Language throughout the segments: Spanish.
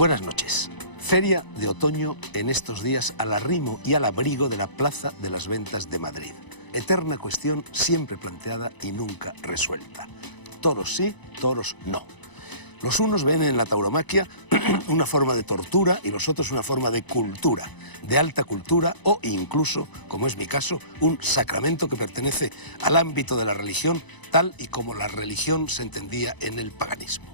Buenas noches. Feria de otoño en estos días al arrimo y al abrigo de la Plaza de las Ventas de Madrid. Eterna cuestión siempre planteada y nunca resuelta. Toros sí, toros no. Los unos ven en la tauromaquia una forma de tortura y los otros una forma de cultura, de alta cultura o incluso, como es mi caso, un sacramento que pertenece al ámbito de la religión tal y como la religión se entendía en el paganismo.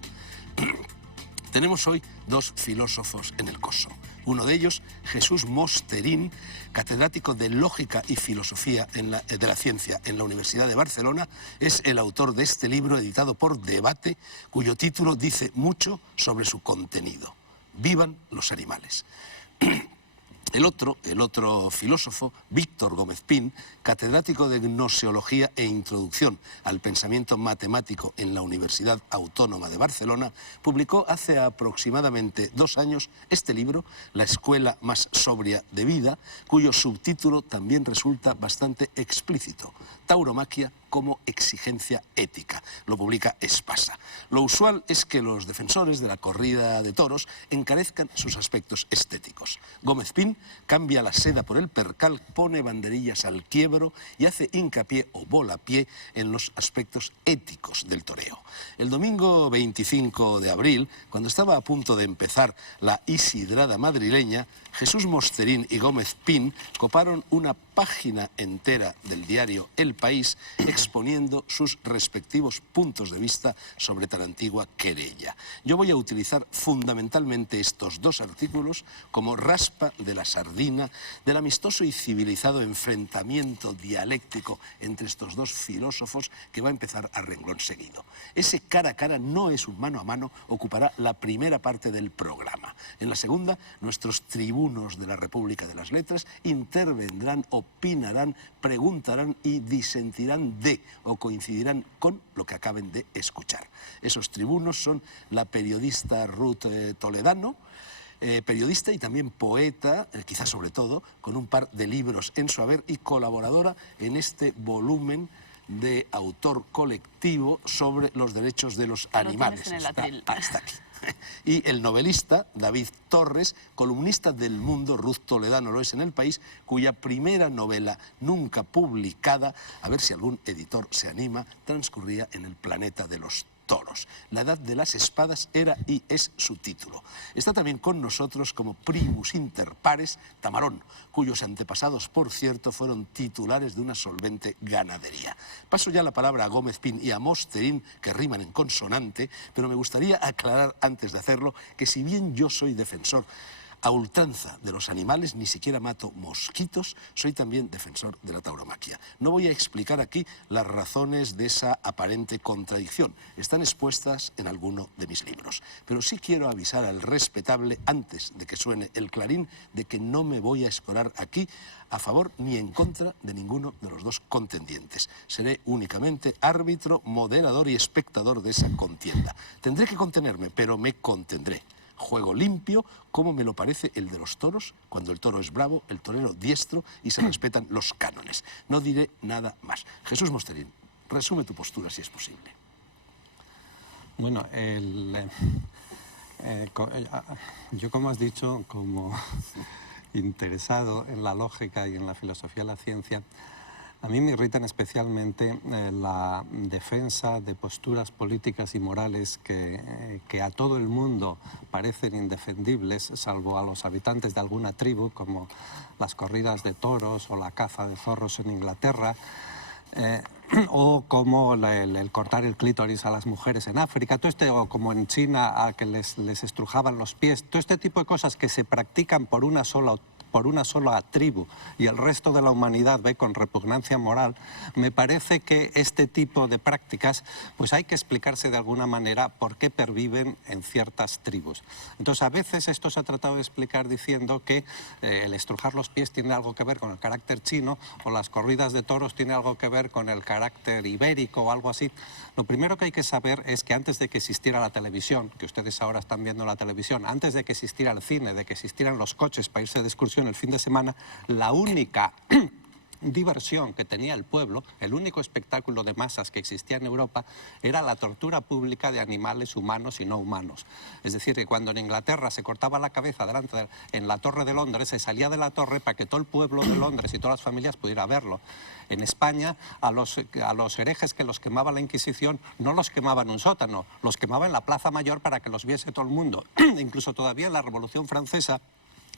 Tenemos hoy dos filósofos en el coso. Uno de ellos, Jesús Mosterín, catedrático de Lógica y Filosofía de la Ciencia en la Universidad de Barcelona, es el autor de este libro editado por Debate, cuyo título dice mucho sobre su contenido. ¡Vivan los animales! El otro filósofo, Víctor Gómez Pin, catedrático de Gnoseología e Introducción al Pensamiento Matemático en la Universidad Autónoma de Barcelona, publicó hace aproximadamente 2 años este libro, La escuela más sobria de vida, cuyo subtítulo también resulta bastante explícito: Tauromaquia como exigencia ética. Lo publica Espasa. Lo usual es que los defensores de la corrida de toros encarezcan sus aspectos estéticos. Gómez Pin cambia la seda por el percal, pone banderillas al quiebro y hace hincapié o volapié en los aspectos éticos del toreo. El domingo 25 de abril, cuando estaba a punto de empezar la Isidrada madrileña, Jesús Mosterín y Gómez Pin coparon una página entera del diario El País exponiendo sus respectivos puntos de vista sobre tan antigua querella. Yo voy a utilizar fundamentalmente estos dos artículos como raspa de la sardina del amistoso y civilizado enfrentamiento dialéctico entre estos dos filósofos que va a empezar a renglón seguido. Ese cara a cara no es un mano a mano, ocupará la primera parte del programa. En la segunda, nuestros tribunos de la República de las Letras intervendrán, opinarán, preguntarán y disentirán de o coincidirán con lo que acaben de escuchar. Esos tribunos son la periodista Ruth Toledano, periodista y también poeta, quizás sobre todo, con un par de libros en su haber y colaboradora en este volumen de autor colectivo sobre los derechos de los animales. Lo tienes en el atril. Hasta aquí. Y el novelista David Torres, columnista del Mundo, Ruth Toledano lo es en El País, cuya primera novela nunca publicada, a ver si algún editor se anima, transcurría en el planeta de los toros. La edad de las espadas era y es su título. Está también con nosotros como primus inter pares Tamarón, cuyos antepasados, por cierto, fueron titulares de una solvente ganadería. Paso ya la palabra a Gómez Pin y a Mosterín, que riman en consonante, pero me gustaría aclarar antes de hacerlo que si bien yo soy defensor a ultranza de los animales, ni siquiera mato mosquitos, soy también defensor de la tauromaquia. No voy a explicar aquí las razones de esa aparente contradicción. Están expuestas en alguno de mis libros. Pero sí quiero avisar al respetable, antes de que suene el clarín, de que no me voy a escorar aquí a favor ni en contra de ninguno de los dos contendientes. Seré únicamente árbitro, moderador y espectador de esa contienda. Tendré que contenerme, pero me contendré. Juego limpio, como me lo parece el de los toros, cuando el toro es bravo, el torero diestro y se respetan los cánones. No diré nada más. Jesús Mosterín, resume tu postura si es posible. Bueno, yo, como has dicho, como interesado en la lógica y en la filosofía de la ciencia, a mí me irritan especialmente la defensa de posturas políticas y morales que a todo el mundo parecen indefendibles, salvo a los habitantes de alguna tribu, como las corridas de toros o la caza de zorros en Inglaterra, o como el cortar el clítoris a las mujeres en África, o como en China a que les estrujaban los pies, todo este tipo de cosas que se practican por una sola tribu y el resto de la humanidad ve con repugnancia moral, me parece que este tipo de prácticas pues hay que explicarse de alguna manera por qué perviven en ciertas tribus. Entonces, a veces esto se ha tratado de explicar diciendo que el estrujar los pies tiene algo que ver con el carácter chino o las corridas de toros tiene algo que ver con el carácter ibérico o algo así. Lo primero que hay que saber es que antes de que existiera la televisión, que ustedes ahora están viendo la televisión, antes de que existiera el cine, de que existieran los coches para irse de excursión el fin de semana, la única diversión que tenía el pueblo, el único espectáculo de masas que existía en Europa, era la tortura pública de animales humanos y no humanos. Es decir, que cuando en Inglaterra se cortaba la cabeza en la Torre de Londres, se salía de la torre para que todo el pueblo de Londres y todas las familias pudieran verlo. En España, a los herejes que los quemaba la Inquisición, no los quemaba en un sótano, los quemaba en la Plaza Mayor para que los viese todo el mundo. Incluso todavía en la Revolución Francesa,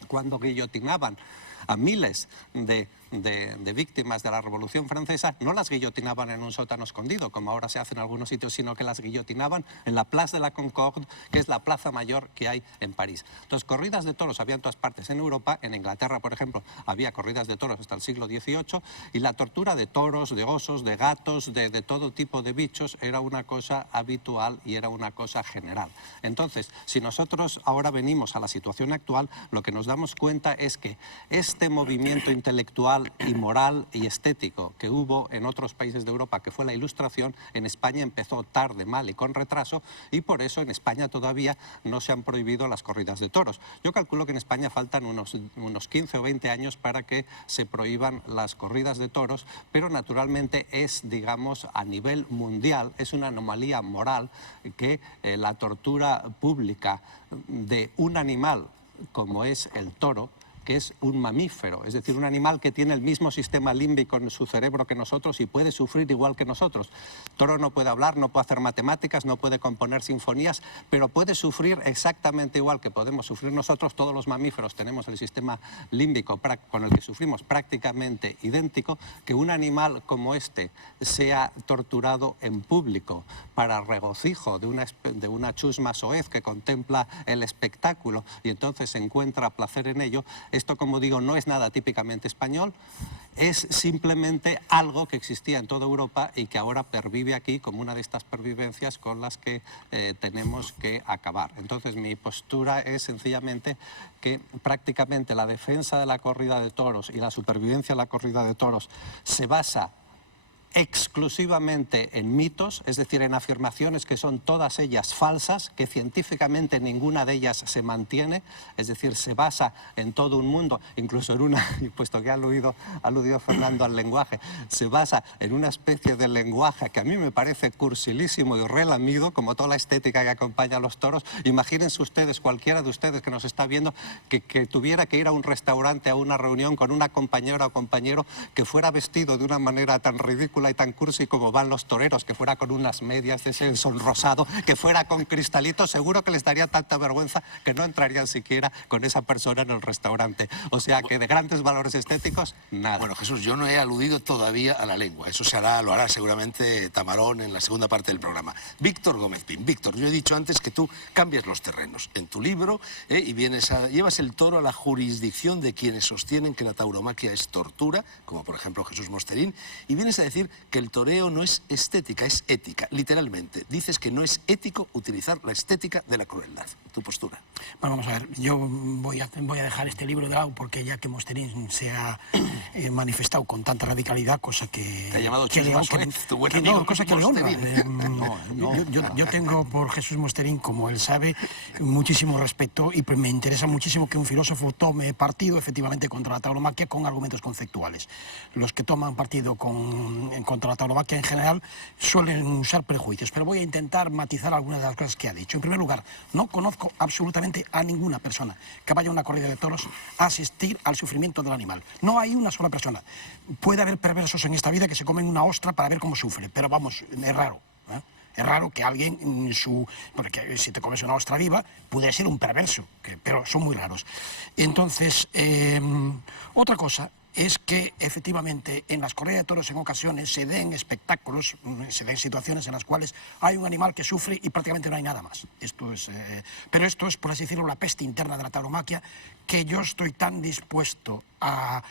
cuando guillotinaban a miles de víctimas de la Revolución Francesa, no las guillotinaban en un sótano escondido, como ahora se hace en algunos sitios, sino que las guillotinaban en la Place de la Concorde, que es la plaza mayor que hay en París. Entonces, corridas de toros había en todas partes en Europa. En Inglaterra, por ejemplo, había corridas de toros hasta el siglo XVIII, y la tortura de toros, de osos, de gatos, de todo tipo de bichos, era una cosa habitual y era una cosa general. Entonces, si nosotros ahora venimos a la situación actual, lo que nos damos cuenta es que este movimiento intelectual y moral y estético que hubo en otros países de Europa, que fue la Ilustración, en España empezó tarde, mal y con retraso, y por eso en España todavía no se han prohibido las corridas de toros. Yo calculo que en España faltan unos 15 o 20 años para que se prohíban las corridas de toros, pero naturalmente es, digamos, a nivel mundial, es una anomalía moral que la tortura pública de un animal como es el toro, que es un mamífero, es decir, un animal que tiene el mismo sistema límbico en su cerebro que nosotros y puede sufrir igual que nosotros. Toro no puede hablar, no puede hacer matemáticas, no puede componer sinfonías, pero puede sufrir exactamente igual que podemos sufrir nosotros. Todos los mamíferos tenemos el sistema límbico con el que sufrimos prácticamente idéntico. Que un animal como este sea torturado en público para regocijo de una chusma soez que contempla el espectáculo y entonces encuentra placer en ello, esto, como digo, no es nada típicamente español, es simplemente algo que existía en toda Europa y que ahora pervive aquí como una de estas pervivencias con las que tenemos que acabar. Entonces, mi postura es sencillamente que prácticamente la defensa de la corrida de toros y la supervivencia de la corrida de toros se basa exclusivamente en mitos, es decir, en afirmaciones que son todas ellas falsas, que científicamente ninguna de ellas se mantiene, es decir, se basa en todo un mundo, incluso en una, puesto que ha aludido Fernando al lenguaje, se basa en una especie de lenguaje que a mí me parece cursilísimo y relamido, como toda la estética que acompaña a los toros. Imagínense ustedes, cualquiera de ustedes que nos está viendo, que tuviera que ir a un restaurante, a una reunión con una compañera o compañero que fuera vestido de una manera tan ridícula y tan cursi como van los toreros, que fuera con unas medias de ese sonrosado, que fuera con cristalitos, seguro que les daría tanta vergüenza que no entrarían siquiera con esa persona en el restaurante. O sea que de grandes valores estéticos, nada. Bueno, Jesús, yo no he aludido todavía a la lengua. Eso lo hará seguramente Tamarón en la segunda parte del programa. Víctor Gómez Pin. Víctor, yo he dicho antes que tú cambias los terrenos. En tu libro y llevas el toro a la jurisdicción de quienes sostienen que la tauromaquia es tortura, como por ejemplo Jesús Mosterín, y vienes a decir que el toreo no es estética, es ética, literalmente. Dices que no es ético utilizar la estética de la crueldad. Tu postura. Bueno, vamos a ver, yo voy a dejar este libro de lado porque ya que Mosterín se ha manifestado con tanta radicalidad, cosa que... Te ha llamado Chusma Soez, tu buen amigo cosa que le honra. Yo tengo por Jesús Mosterín, como él sabe, muchísimo respeto y me interesa muchísimo que un filósofo tome partido efectivamente contra la tauromaquia con argumentos conceptuales. Los que toman partido contra la tauromaquia en general suelen usar prejuicios, pero voy a intentar matizar algunas de las cosas que ha dicho. En primer lugar, no conozco absolutamente a ninguna persona que vaya a una corrida de toros a asistir al sufrimiento del animal. No hay una sola persona. Puede haber perversos en esta vida que se comen una ostra para ver cómo sufre, pero vamos, es raro. Es raro que alguien, porque si te comes una ostra viva, puede ser un perverso, pero son muy raros. Entonces, otra cosa es que efectivamente en las corridas de toros en ocasiones se den espectáculos, se den situaciones en las cuales hay un animal que sufre y prácticamente no hay nada más. Pero esto es, por así decirlo, la peste interna de la tauromaquia, que yo estoy tan dispuesto a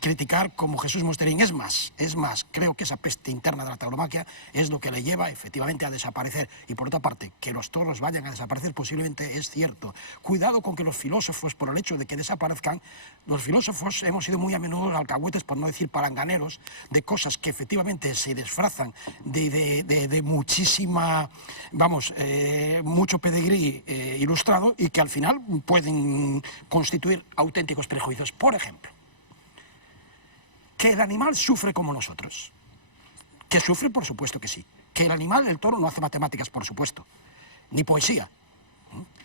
criticar como Jesús Mosterín. Es más, creo que esa peste interna de la tauromaquia es lo que le lleva efectivamente a desaparecer. Y por otra parte, que los toros vayan a desaparecer posiblemente es cierto. Cuidado con que los filósofos, por el hecho de que desaparezcan, los filósofos hemos sido muy a menudo alcahuetes, por no decir palanganeros, de cosas que efectivamente se disfrazan de muchísima, mucho pedigrí ilustrado y que al final pueden constituir auténticos prejuicios. Por ejemplo, Que el animal sufre como nosotros. Que sufre, por supuesto que sí. Que el animal, el toro, no hace matemáticas, por supuesto. Ni poesía.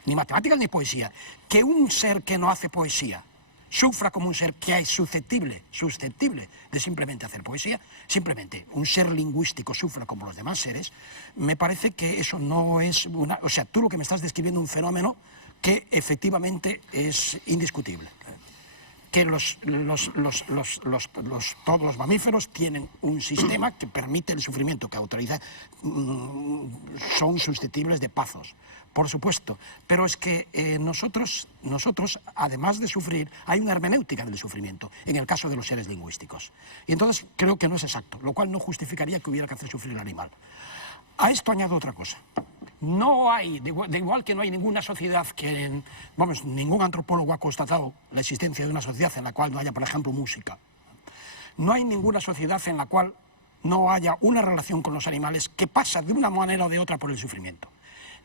Ni matemáticas ni poesía. Que un ser que no hace poesía sufra como un ser que es susceptible de simplemente hacer poesía, simplemente un ser lingüístico sufra como los demás seres, me parece que eso no es una... O sea, tú lo que me estás describiendo un fenómeno que efectivamente es indiscutible. Que todos los mamíferos tienen un sistema que permite el sufrimiento, que autoriza, son susceptibles de pazos, por supuesto, pero es que nosotros, además de sufrir, hay una hermenéutica del sufrimiento, en el caso de los seres lingüísticos. Y entonces creo que no es exacto, lo cual no justificaría que hubiera que hacer sufrir al animal. A esto añado otra cosa. No hay, de igual que no hay ninguna sociedad que, vamos, ningún antropólogo ha constatado la existencia de una sociedad en la cual no haya, por ejemplo, música. No hay ninguna sociedad en la cual no haya una relación con los animales que pasa de una manera o de otra por el sufrimiento.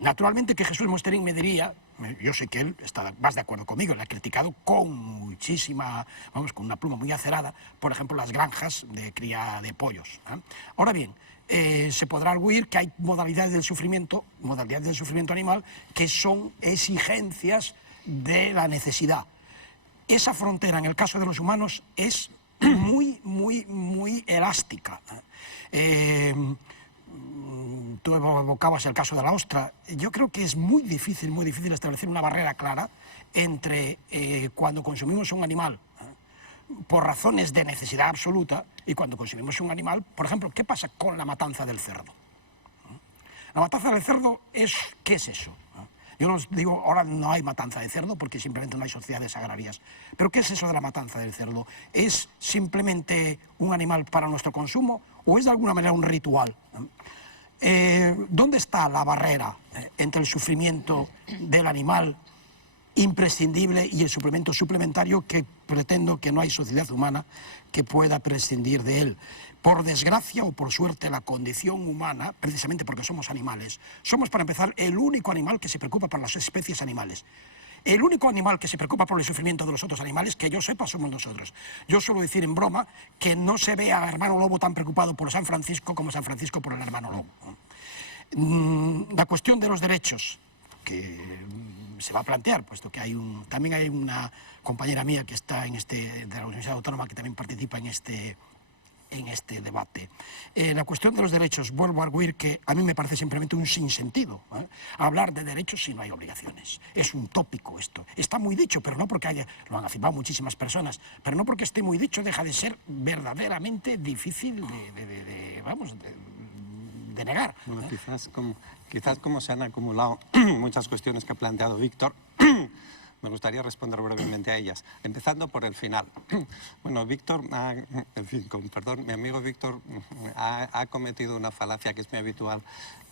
Naturalmente que Jesús Mosterín me diría, yo sé que él está más de acuerdo conmigo, le ha criticado con muchísima, vamos, con una pluma muy acerada, por ejemplo, las granjas de cría de pollos. Ahora bien, se podrá arguir que hay modalidades del sufrimiento animal que son exigencias de la necesidad. Esa frontera, en el caso de los humanos, es muy elástica. Tú evocabas el caso de la ostra. Yo creo que es muy difícil establecer una barrera clara entre cuando consumimos un animal por razones de necesidad absoluta y cuando consumimos un animal, por ejemplo, ¿qué pasa con la matanza del cerdo? La matanza del cerdo ¿qué es eso? Yo os digo, ahora no hay matanza de cerdo porque simplemente no hay sociedades agrarias. Pero ¿qué es eso de la matanza del cerdo? ¿Es simplemente un animal para nuestro consumo o es de alguna manera un ritual? ¿Dónde está la barrera entre el sufrimiento del animal imprescindible y el suplemento suplementario que pretendo que no hay sociedad humana que pueda prescindir de él? Por desgracia o por suerte, la condición humana, precisamente porque somos animales, somos, para empezar, el único animal que se preocupa por las especies animales. El único animal que se preocupa por el sufrimiento de los otros animales, que yo sepa, somos nosotros. Yo suelo decir en broma que no se ve al hermano lobo tan preocupado por San Francisco como San Francisco por el hermano lobo. La cuestión de los derechos, que se va a plantear, puesto que también hay una compañera mía que está de la Universidad Autónoma que también participa en este debate. La cuestión de los derechos, vuelvo a arguir que a mí me parece simplemente un sinsentido hablar de derechos si no hay obligaciones. Es un tópico esto. Está muy dicho, pero no porque lo han afirmado muchísimas personas, pero no porque esté muy dicho deja de ser verdaderamente difícil de negar. Bueno, quizás como se han acumulado muchas cuestiones que ha planteado Víctor, me gustaría responder brevemente a ellas, empezando por el final. Bueno, Víctor, en fin, con perdón, mi amigo Víctor ha cometido una falacia que es muy habitual,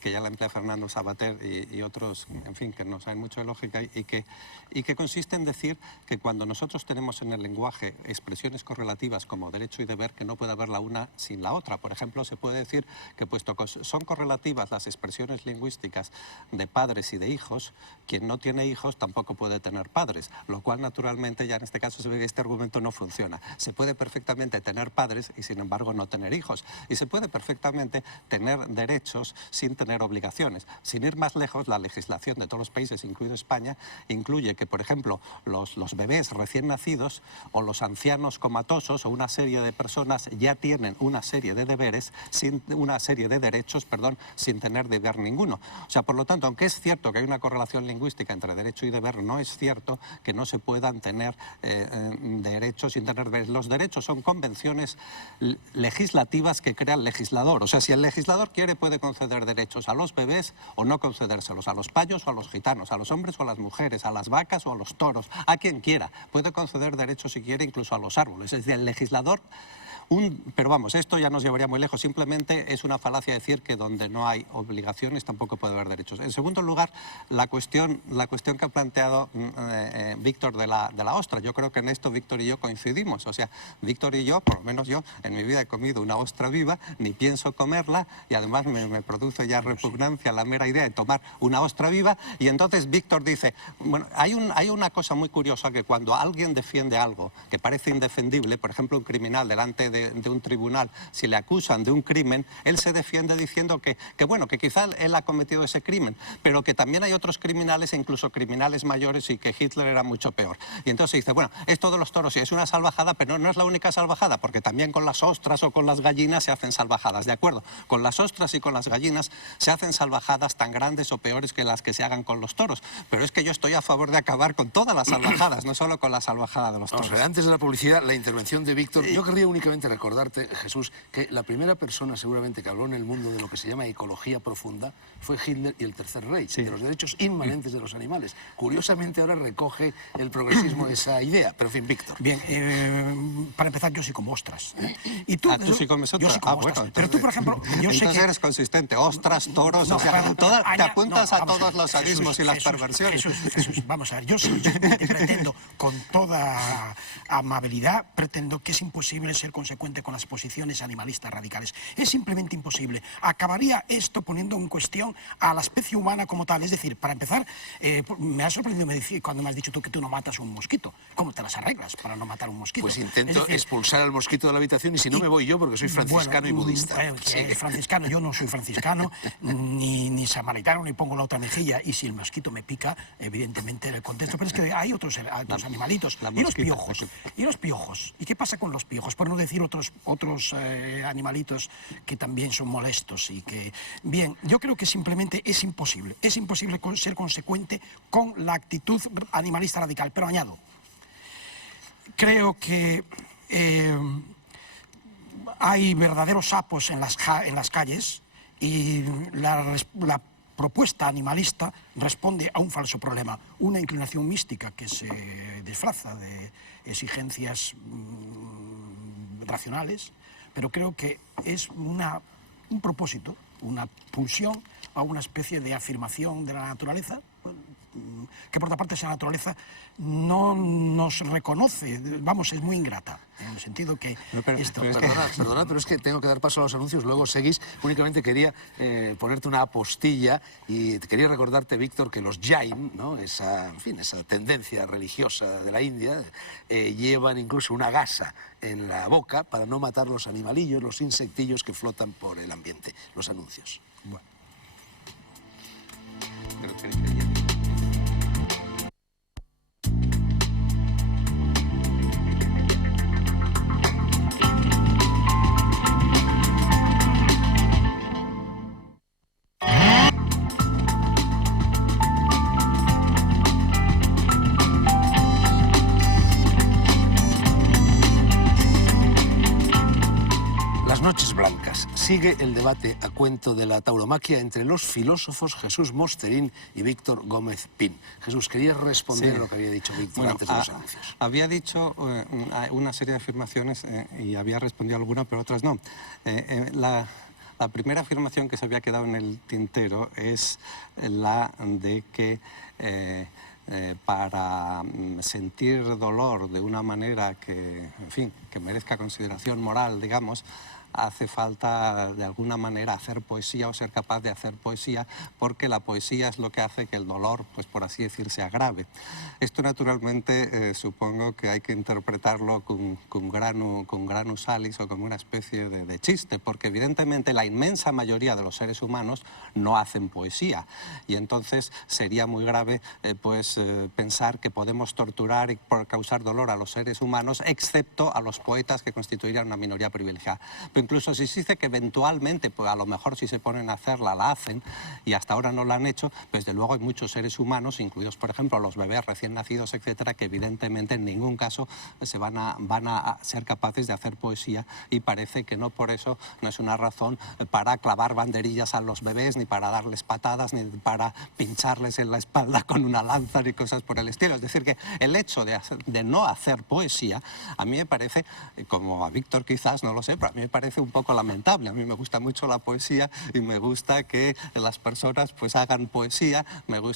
que ya la emplea Fernando Savater y otros, en fin, que no saben mucho de lógica y que consiste en decir que cuando nosotros tenemos en el lenguaje expresiones correlativas como derecho y deber, que no puede haber la una sin la otra. Por ejemplo, se puede decir que puesto que son correlativas las expresiones lingüísticas de padres y de hijos, quien no tiene hijos tampoco puede tener padres, lo cual naturalmente ya en este caso se ve que este argumento no funciona. Se puede perfectamente tener padres y sin embargo no tener hijos, y se puede perfectamente tener derechos sin tener obligaciones. Sin ir más lejos, la legislación de todos los países, incluido España, incluye que, por ejemplo, los bebés recién nacidos o los ancianos comatosos o una serie de personas ya tienen una serie de deberes, una serie de derechos, perdón, sin tener deber ninguno. O sea, por lo tanto, aunque es cierto que hay una correlación lingüística entre derecho y deber, no es cierto que no se puedan tener derechos sin tener deberes. Los derechos son convenciones legislativas que crea el legislador. O sea, si el legislador quiere, puede conceder derechos a los bebés o no concedérselos, a los payos o a los gitanos, a los hombres o a las mujeres, a las vacas o a los toros, a quien quiera. Puede conceder derechos si quiere incluso a los árboles. Es decir, el legislador... Pero vamos, esto ya nos llevaría muy lejos. Simplemente es una falacia decir que donde no hay obligaciones tampoco puede haber derechos. En segundo lugar, la cuestión que ha planteado Víctor de la ostra. Yo creo que en esto Víctor y yo coincidimos. O sea, Víctor y yo, por lo menos yo, en mi vida he comido una ostra viva, ni pienso comerla, y además me produce ya repugnancia la mera idea de tomar una ostra viva. Y entonces Víctor dice, bueno, hay una cosa muy curiosa, que cuando alguien defiende algo que parece indefendible, por ejemplo, un criminal delante de un tribunal, si le acusan de un crimen, él se defiende diciendo que bueno, que quizá él ha cometido ese crimen, pero que también hay otros criminales, e incluso criminales mayores, y que Hitler era mucho peor. Y entonces dice, bueno, esto de los toros sí es una salvajada, pero no es la única salvajada, porque también con las ostras o con las gallinas se hacen salvajadas, ¿de acuerdo? Con las ostras y con las gallinas se hacen salvajadas tan grandes o peores que las que se hagan con los toros. Pero es que yo estoy a favor de acabar con todas las salvajadas, no solo con la salvajada de los toros. Vamos a ver, antes de la publicidad, la intervención de Víctor, yo querría únicamente recordarte, Jesús, que la primera persona seguramente que habló en el mundo de lo que se llama ecología profunda fue Hitler y el Tercer Reich, de los derechos inmanentes de los animales. Curiosamente ahora recoge el progresismo esa idea, pero en fin, Víctor. Bien, para empezar, yo sí como ostras. ¿Y tú? ¿Tú sí comes ostras? Yo sí como ostras. Bueno, pero tú, por ejemplo, yo sé que... eres consistente, ostras, toros, o sea, te apuntas a todos los sadismos y las perversiones. Jesús, vamos a ver, yo simplemente pretendo, con toda amabilidad, pretendo que es imposible ser consecuente con las posiciones animalistas radicales. Es simplemente imposible. Acabaría esto poniendo en cuestión a la especie humana como tal. Es decir, para empezar, me ha sorprendido cuando me has dicho tú que tú no matas un mosquito. ¿Cómo te las arreglas para no matar un mosquito? Pues intento expulsar al mosquito de la habitación y si no me voy yo porque soy franciscano y budista. Franciscano, yo no soy franciscano, ni samaritano, ni pongo la otra mejilla. Y si el mosquito me pica, evidentemente le contesto. Pero es que hay otros animalitos. Y los piojos. ¿Y los piojos? ¿Y qué pasa con los piojos? Por no decir otros animalitos que también son molestos y que... Bien, yo creo que simplemente es imposible. Es imposible ser consecuente con la actitud animalista radical. Pero añado, creo que hay verdaderos sapos en las calles y la propuesta animalista responde a un falso problema, una inclinación mística que se disfraza de exigencias racionales, pero creo que es un propósito, una pulsión a una especie de afirmación de la naturaleza, que por otra parte esa naturaleza no nos reconoce, vamos, es muy ingrata, en el sentido que... Perdona, pero es que tengo que dar paso a los anuncios, luego seguís. Únicamente quería ponerte una apostilla y quería recordarte, Víctor, que los Jain, ¿no? esa tendencia religiosa de la India, llevan incluso una gasa en la boca para no matar los animalillos, los insectillos que flotan por el ambiente. Los anuncios. Bueno. Noches Blancas. Sigue el debate a cuento de la tauromaquia entre los filósofos Jesús Mosterín y Víctor Gómez Pin. Jesús, ¿querías responder a lo que había dicho Víctor antes de los anuncios? Había dicho una serie de afirmaciones y había respondido alguna, pero otras no. La primera afirmación que se había quedado en el tintero es la de que para sentir dolor de una manera que, en fin, que merezca consideración moral, digamos, hace falta de alguna manera hacer poesía o ser capaz de hacer poesía, porque la poesía es lo que hace que el dolor, pues por así decir, se agrave. Esto naturalmente supongo que hay que interpretarlo con granus salis o como una especie de chiste, porque evidentemente la inmensa mayoría de los seres humanos no hacen poesía y entonces sería muy grave pensar que podemos torturar y causar dolor a los seres humanos, excepto a los poetas, que constituirían una minoría privilegiada. Pero incluso si se dice que eventualmente, pues a lo mejor si se ponen a hacerla, la hacen, y hasta ahora no la han hecho, pues desde luego hay muchos seres humanos, incluidos por ejemplo los bebés recién nacidos, etcétera, que evidentemente en ningún caso se van a ser capaces de hacer poesía, y parece que no por eso no es una razón para clavar banderillas a los bebés, ni para darles patadas, ni para pincharles en la espalda con una lanza, ni cosas por el estilo. Es decir, que el hecho de no hacer poesía, a mí me parece, como a Víctor quizás, no lo sé, pero a mí me parece parece un poco lamentable. A mí me gusta mucho la poesía y me gusta que las personas pues hagan poesía.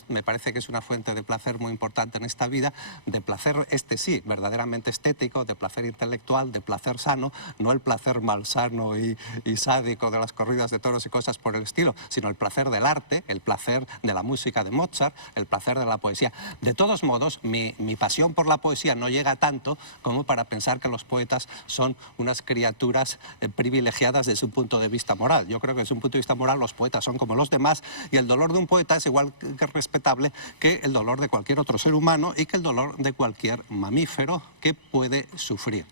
Me parece que es una fuente de placer muy importante en esta vida, de placer sí, verdaderamente estético, de placer intelectual, de placer sano, no el placer malsano y sádico de las corridas de toros y cosas por el estilo, sino el placer del arte, el placer de la música de Mozart, el placer de la poesía. De todos modos, mi pasión por la poesía no llega tanto como para pensar que los poetas son unas criaturas privilegiadas desde un punto de vista moral. Yo creo que desde un punto de vista moral los poetas son como los demás y el dolor de un poeta es igual que respetable que el dolor de cualquier otro ser humano y que el dolor de cualquier mamífero que puede sufrir.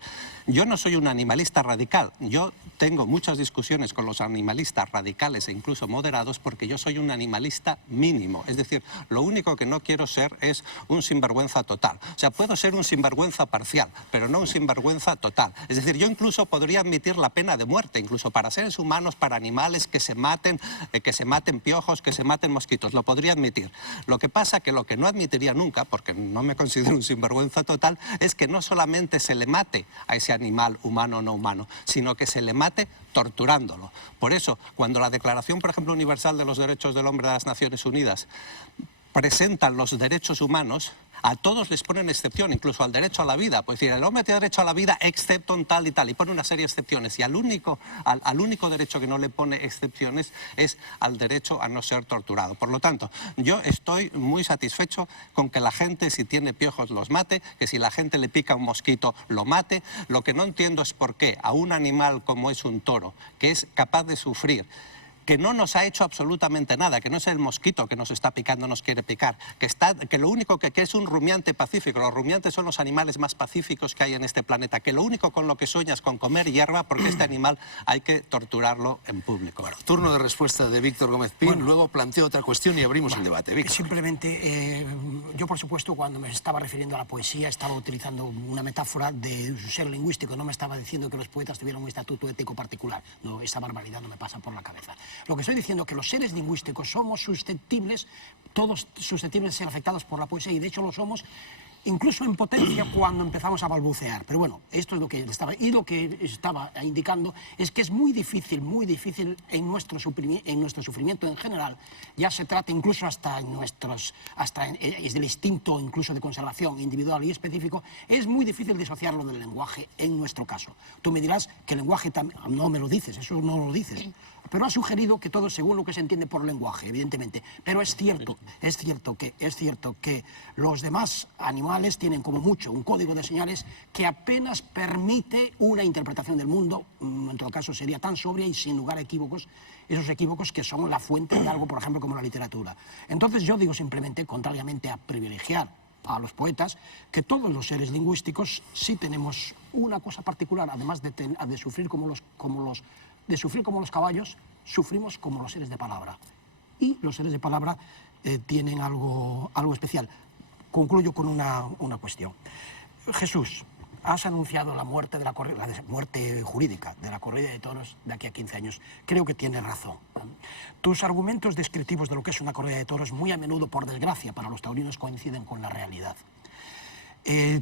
Yo no soy un animalista radical, yo tengo muchas discusiones con los animalistas radicales e incluso moderados porque yo soy un animalista mínimo, es decir, lo único que no quiero ser es un sinvergüenza total. O sea, puedo ser un sinvergüenza parcial, pero no un sinvergüenza total. Es decir, yo incluso podría admitir la pena de muerte, incluso para seres humanos, para animales que se maten piojos, que se maten mosquitos, lo podría admitir. Lo que pasa que lo que no admitiría nunca, porque no me considero un sinvergüenza total, es que no solamente se le mate a ese animal, humano o no humano, sino que se le mate torturándolo. Por eso, cuando la Declaración, por ejemplo, Universal de los Derechos del Hombre de las Naciones Unidas presentan los derechos humanos, a todos les ponen excepción, incluso al derecho a la vida. Pues decir, el hombre tiene derecho a la vida excepto en tal y tal, y pone una serie de excepciones. Y al único derecho que no le pone excepciones es al derecho a no ser torturado. Por lo tanto, yo estoy muy satisfecho con que la gente, si tiene piojos, los mate, que si la gente le pica un mosquito, lo mate. Lo que no entiendo es por qué a un animal como es un toro, que es capaz de sufrir, que no nos ha hecho absolutamente nada, que no es el mosquito que nos está picando, nos quiere picar, que lo único que es un rumiante pacífico, los rumiantes son los animales más pacíficos que hay en este planeta, que lo único con lo que sueñas con comer hierba, porque este animal hay que torturarlo en público. Bueno, turno de respuesta de Víctor Gómez Pin, Bueno, luego planteo otra cuestión y abrimos el debate. Víctor. Simplemente, yo por supuesto cuando me estaba refiriendo a la poesía estaba utilizando una metáfora de su ser lingüístico, no me estaba diciendo que los poetas tuvieran un estatuto ético particular, no, esa barbaridad no me pasa por la cabeza. Lo que estoy diciendo es que los seres lingüísticos somos susceptibles, todos susceptibles de ser afectados por la poesía, y de hecho lo somos incluso en potencia cuando empezamos a balbucear. Pero bueno, esto es lo que estaba, y lo que estaba indicando es que es muy difícil en nuestro sufrimiento en general, ya se trata incluso hasta es del instinto incluso de conservación individual y específico, es muy difícil disociarlo del lenguaje en nuestro caso. Tú me dirás que el lenguaje también, no me lo dices, eso no lo dices, pero has sugerido que todo es según lo que se entiende por lenguaje, evidentemente. Pero es cierto que los demás animales tienen como mucho un código de señales que apenas permite una interpretación del mundo, en todo caso sería tan sobria y sin lugar a equívocos, esos equívocos que son la fuente de algo, por ejemplo, como la literatura. Entonces yo digo simplemente, contrariamente a privilegiar a los poetas, que todos los seres lingüísticos sí tenemos una cosa particular, además de sufrir como los caballos, sufrimos como los seres de palabra. Y los seres de palabra tienen algo especial. Concluyo con una cuestión. Jesús, has anunciado la muerte jurídica de la corrida de toros de aquí a 15 años. Creo que tienes razón. Tus argumentos descriptivos de lo que es una corrida de toros muy a menudo, por desgracia, para los taurinos coinciden con la realidad.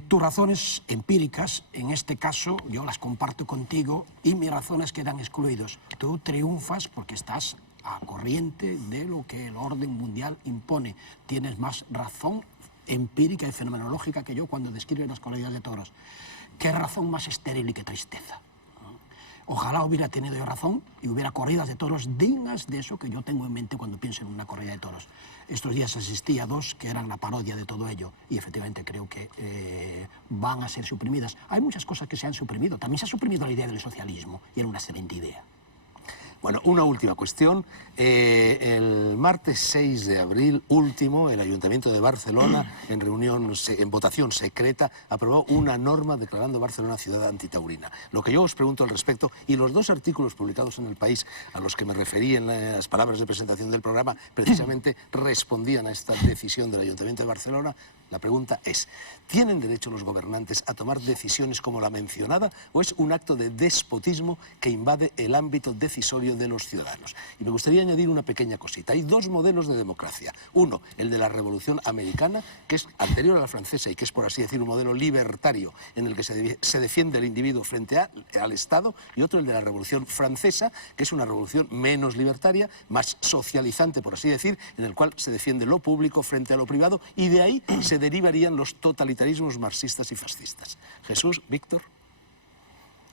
Tus razones empíricas, en este caso, yo las comparto contigo y mis razones quedan excluidos. Tú triunfas porque estás a corriente de lo que el orden mundial impone. Tienes más razón empírica y fenomenológica que yo cuando describes las corridas de toros. ¿Qué razón más estéril y qué tristeza? Ojalá hubiera tenido yo razón y hubiera corridas de toros dignas de eso que yo tengo en mente cuando pienso en una corrida de toros. Estos días asistí a dos que eran la parodia de todo ello y efectivamente creo que van a ser suprimidas. Hay muchas cosas que se han suprimido. También se ha suprimido la idea del socialismo y era una excelente idea. Bueno, una última cuestión. El martes 6 de abril último, el Ayuntamiento de Barcelona, en votación secreta, aprobó una norma declarando Barcelona ciudad antitaurina. Lo que yo os pregunto al respecto, y los dos artículos publicados en El País a los que me referí en las palabras de presentación del programa, precisamente respondían a esta decisión del Ayuntamiento de Barcelona. La pregunta es, ¿tienen derecho los gobernantes a tomar decisiones como la mencionada o es un acto de despotismo que invade el ámbito decisorio de los ciudadanos. Y me gustaría añadir una pequeña cosita. Hay dos modelos de democracia. Uno, el de la Revolución Americana, que es anterior a la francesa y que es, por así decir, un modelo libertario en el que se defiende el individuo frente al Estado, y otro, el de la Revolución Francesa, que es una revolución menos libertaria, más socializante, por así decir, en el cual se defiende lo público frente a lo privado, y de ahí se derivarían los totalitarismos marxistas y fascistas. Jesús, Víctor,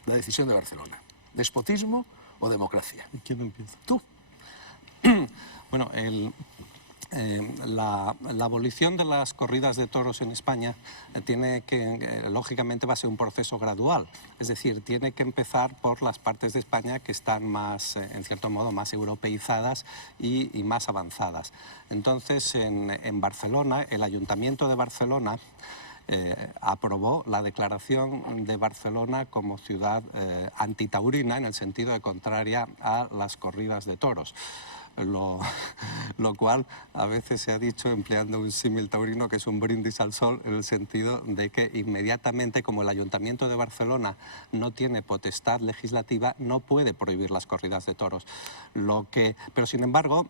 la decisión de Barcelona. ¿Despotismo o democracia? ¿Quién empieza? Tú. Bueno, la abolición de las corridas de toros en España lógicamente va a ser un proceso gradual. Es decir, tiene que empezar por las partes de España que están más, en cierto modo, más europeizadas y más avanzadas. Entonces, en Barcelona, el Ayuntamiento de Barcelona aprobó la declaración de Barcelona como ciudad antitaurina, en el sentido de contraria a las corridas de toros. Lo cual a veces se ha dicho, empleando un símil taurino, que es un brindis al sol, en el sentido de que inmediatamente, como el Ayuntamiento de Barcelona no tiene potestad legislativa, no puede prohibir las corridas de toros. Pero sin embargo,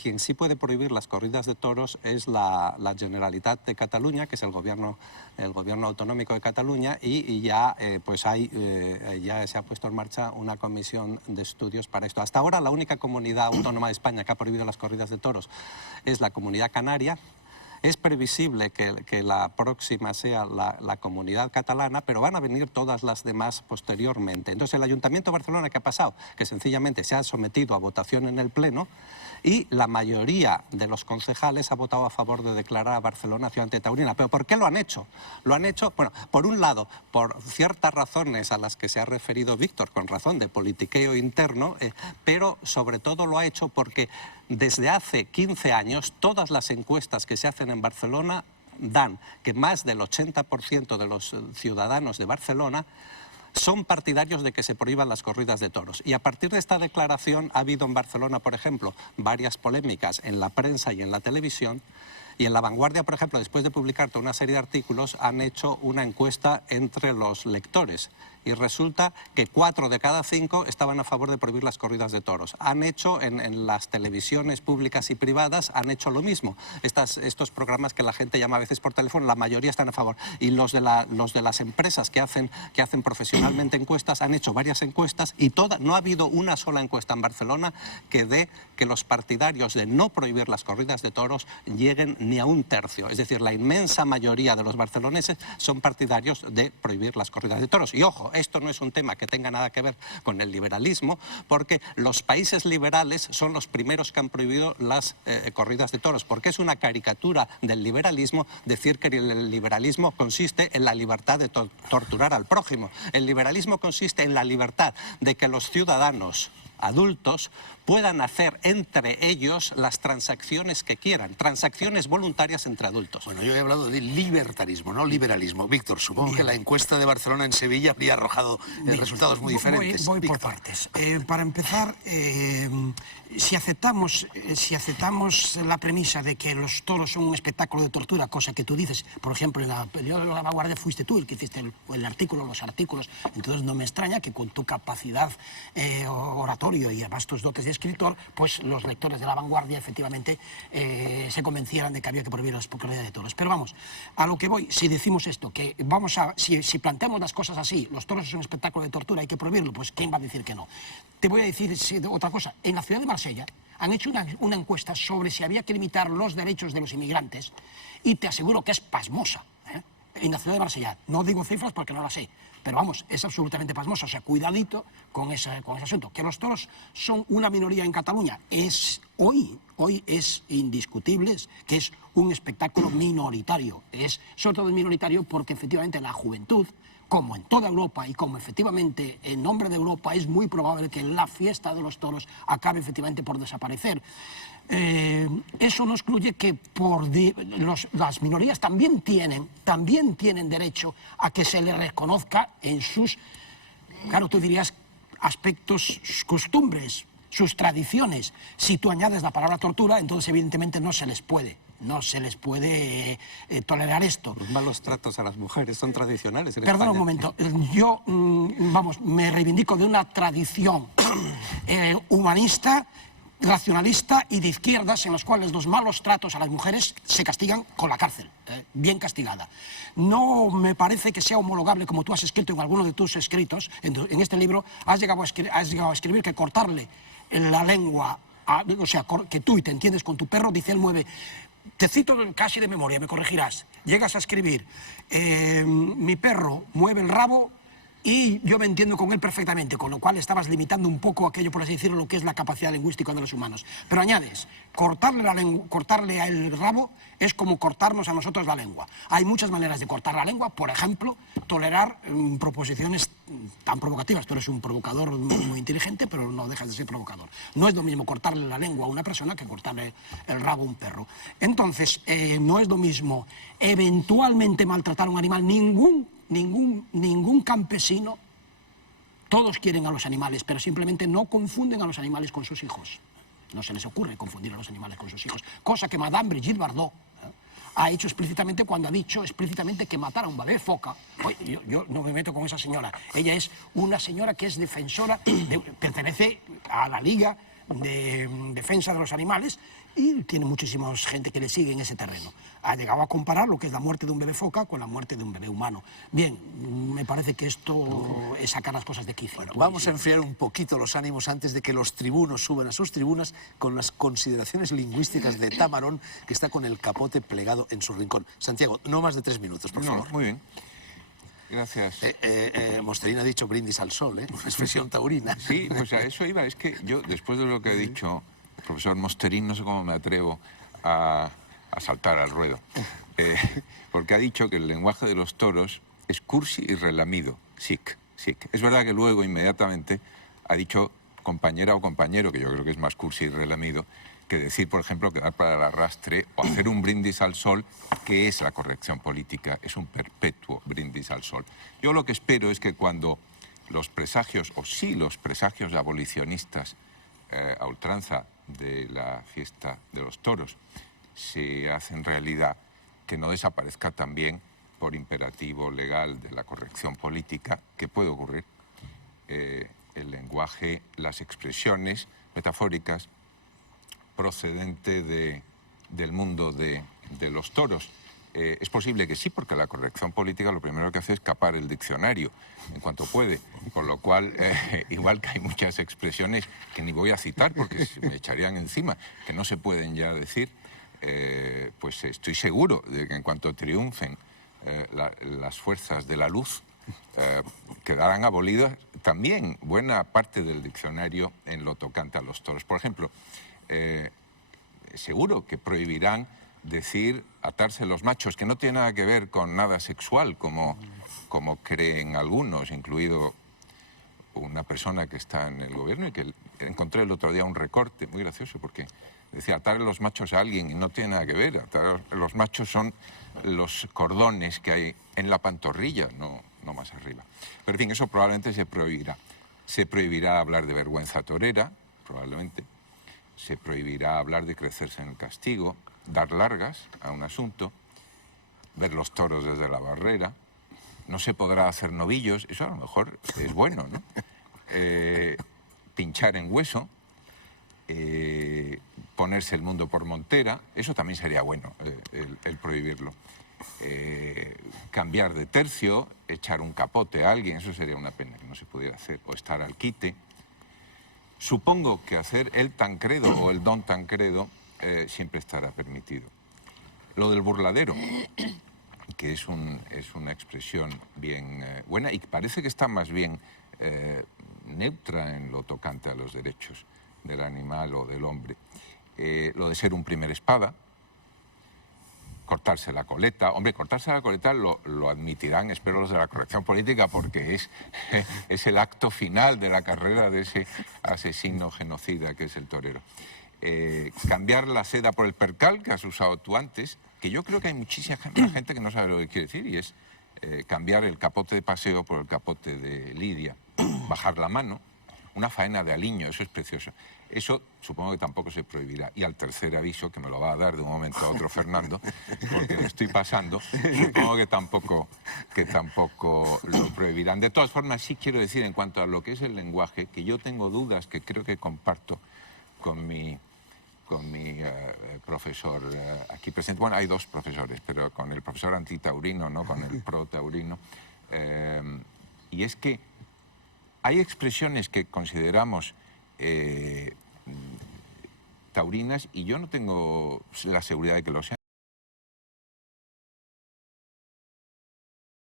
quien sí puede prohibir las corridas de toros es la Generalitat de Cataluña, que es el gobierno autonómico de Cataluña, y ya, ya se ha puesto en marcha una comisión de estudios para esto. Hasta ahora la única comunidad autónoma de España que ha prohibido las corridas de toros es la Comunidad Canaria. Es previsible que la próxima sea la Comunidad Catalana, pero van a venir todas las demás posteriormente. Entonces, el Ayuntamiento de Barcelona, ¿qué ha pasado? Que sencillamente se ha sometido a votación en el Pleno y la mayoría de los concejales ha votado a favor de declarar a Barcelona ciudad antitaurina. ¿Pero por qué lo han hecho? Lo han hecho, bueno, por un lado, por ciertas razones a las que se ha referido Víctor, con razón de politiqueo interno, pero sobre todo lo ha hecho porque desde hace 15 años todas las encuestas que se hacen en Barcelona dan que más del 80% de los ciudadanos de Barcelona son partidarios de que se prohíban las corridas de toros. Y a partir de esta declaración ha habido en Barcelona, por ejemplo, varias polémicas en la prensa y en la televisión. Y en La Vanguardia, por ejemplo, después de publicar toda una serie de artículos, han hecho una encuesta entre los lectores. Y resulta que 4 de cada 5 estaban a favor de prohibir las corridas de toros. Han hecho, en las televisiones públicas y privadas, han hecho lo mismo. Estos programas que la gente llama a veces por teléfono, la mayoría están a favor. Y los de las empresas que hacen profesionalmente encuestas, han hecho varias encuestas y no ha habido una sola encuesta en Barcelona que dé que los partidarios de no prohibir las corridas de toros lleguen ni a un tercio. Es decir, la inmensa mayoría de los barceloneses son partidarios de prohibir las corridas de toros. Y ojo, esto no es un tema que tenga nada que ver con el liberalismo, porque los países liberales son los primeros que han prohibido las corridas de toros, porque es una caricatura del liberalismo decir que el liberalismo consiste en la libertad de torturar al prójimo. El liberalismo consiste en la libertad de que los ciudadanos adultos puedan hacer entre ellos las transacciones que quieran, transacciones voluntarias entre adultos. Bueno, yo he hablado de libertarismo, no liberalismo. Víctor, supongo que la encuesta de Barcelona en Sevilla habría arrojado resultados muy diferentes. Voy por partes. Para empezar, si aceptamos la premisa de que los toros son un espectáculo de tortura, cosa que tú dices, por ejemplo, en la periódico La Vanguardia fuiste tú el que hiciste los artículos, entonces no me extraña que con tu capacidad oratorio y además tus dotes de escritor, pues los lectores de La Vanguardia efectivamente se convencieran de que había que prohibir las corridas de toros. Pero vamos, a lo que voy, si decimos esto, que si planteamos las cosas así, los toros es un espectáculo de tortura, hay que prohibirlo, pues ¿quién va a decir que no? Te voy a decir otra cosa. En la ciudad de Marsella han hecho una encuesta sobre si había que limitar los derechos de los inmigrantes y te aseguro que es pasmosa. En la ciudad de Marsella, no digo cifras porque no las sé, pero vamos, es absolutamente pasmosa. O sea, cuidadito con ese asunto. Que los toros son una minoría en Cataluña hoy es indiscutible que es un espectáculo minoritario. Es sobre todo minoritario porque efectivamente la juventud, como en toda Europa y como efectivamente en nombre de Europa, es muy probable que la fiesta de los toros acabe efectivamente por desaparecer. Eso no excluye que las minorías también tienen derecho a que se les reconozca en sus, claro, tú dirías, aspectos, costumbres, sus tradiciones. Si tú añades la palabra tortura, entonces evidentemente no se les puede tolerar esto. Los malos tratos a las mujeres son tradicionales en Perdona un España. momento, yo, me reivindico de una tradición humanista, racionalista y de izquierdas, en los cuales los malos tratos a las mujeres se castigan con la cárcel, bien castigada. No me parece que sea homologable, como tú has escrito en alguno de tus escritos, en este libro, has llegado a escribir que cortarle la lengua, o sea, que tú y te entiendes con tu perro, dice el 9. Te cito casi de memoria, me corregirás. Llegas a escribir, mi perro mueve el rabo y yo me entiendo con él perfectamente, con lo cual estabas limitando un poco aquello, por así decirlo, lo que es la capacidad lingüística de los humanos. Pero añades, cortarle a el rabo es como cortarnos a nosotros la lengua. Hay muchas maneras de cortar la lengua, por ejemplo, tolerar proposiciones tan provocativas. Tú eres un provocador muy inteligente, pero no dejas de ser provocador. No es lo mismo cortarle la lengua a una persona que cortarle el rabo a un perro. Entonces, no es lo mismo eventualmente maltratar a un animal. Ningún campesino, todos quieren a los animales, pero simplemente no confunden a los animales con sus hijos. No se les ocurre confundir a los animales con sus hijos, cosa que Madame Brigitte Bardot ha hecho explícitamente cuando ha dicho explícitamente que matar a un bebé foca. Oye, yo no me meto con esa señora. Ella es una señora que es defensora, pertenece a la Liga de Defensa de los Animales y tiene muchísima gente que le sigue en ese terreno. Ha llegado a comparar lo que es la muerte de un bebé foca con la muerte de un bebé humano. Bien, me parece que esto es sacar las cosas de quicio. Bueno, vamos a enfriar un poquito los ánimos antes de que los tribunos suban a sus tribunas con las consideraciones lingüísticas de Tamarón, que está con el capote plegado en su rincón. Santiago, no más de 3 minutos, por favor. Muy bien. Gracias. Mosterín ha dicho brindis al sol, una expresión taurina. Sí, pues a eso iba. Es que yo, después de lo que ha dicho el profesor Mosterín, no sé cómo me atrevo a saltar al ruedo. Porque ha dicho que el lenguaje de los toros es cursi y relamido. Sic. Es verdad que luego, inmediatamente, ha dicho compañera o compañero, que yo creo que es más cursi y relamido, que decir, por ejemplo, quedar para el arrastre o hacer un brindis al sol, que es la corrección política, es un perpetuo brindis al sol. Yo lo que espero es que cuando los presagios, o sí los presagios abolicionistas a ultranza de la fiesta de los toros se hacen realidad, que no desaparezca también por imperativo legal de la corrección política, que puede ocurrir, el lenguaje, las expresiones metafóricas procedente del mundo de los toros. Es posible que sí, porque la corrección política lo primero que hace es capar el diccionario en cuanto puede, con lo cual, igual que hay muchas expresiones que ni voy a citar porque se me echarían encima, que no se pueden ya decir, pues estoy seguro de que en cuanto triunfen las fuerzas de la luz, quedarán abolidas también buena parte del diccionario en lo tocante a los toros. Por ejemplo, seguro que prohibirán decir atarse los machos, que no tiene nada que ver con nada sexual, como creen algunos, incluido una persona que está en el gobierno y que encontré el otro día un recorte muy gracioso porque decía atar los machos a alguien y no tiene nada que ver. Atar los machos son los cordones que hay en la pantorrilla, no más arriba. Pero en fin, eso probablemente se prohibirá. Se prohibirá hablar de vergüenza torera, probablemente. Se prohibirá hablar de crecerse en el castigo, dar largas a un asunto, ver los toros desde la barrera. No se podrá hacer novillos, eso a lo mejor es bueno, ¿no? Pinchar en hueso, ponerse el mundo por montera, eso también sería bueno, el prohibirlo. Cambiar de tercio, echar un capote a alguien, eso sería una pena que no se pudiera hacer, o estar al quite. Supongo que hacer el Tancredo o el Don Tancredo siempre estará permitido. Lo del burladero, que es una expresión bien buena y que parece que está más bien neutra en lo tocante a los derechos del animal o del hombre. Lo de ser un primer espada, cortarse la coleta. Hombre, cortarse la coleta lo admitirán, espero, los de la corrección política, porque es el acto final de la carrera de ese asesino genocida que es el torero. Cambiar la seda por el percal, que has usado tú antes, que yo creo que hay muchísima gente que no sabe lo que quiere decir, y es cambiar el capote de paseo por el capote de lidia. Bajar la mano, una faena de aliño, eso es precioso. Eso supongo que tampoco se prohibirá. Y al tercer aviso, que me lo va a dar de un momento a otro Fernando, porque me estoy pasando, supongo que tampoco lo prohibirán. De todas formas, sí quiero decir en cuanto a lo que es el lenguaje, que yo tengo dudas que creo que comparto con mi profesor aquí presente. Bueno, hay dos profesores, pero con el profesor antitaurino, ¿no? Con el pro-taurino. Y es que hay expresiones que consideramos taurinas y yo no tengo la seguridad de que lo sean.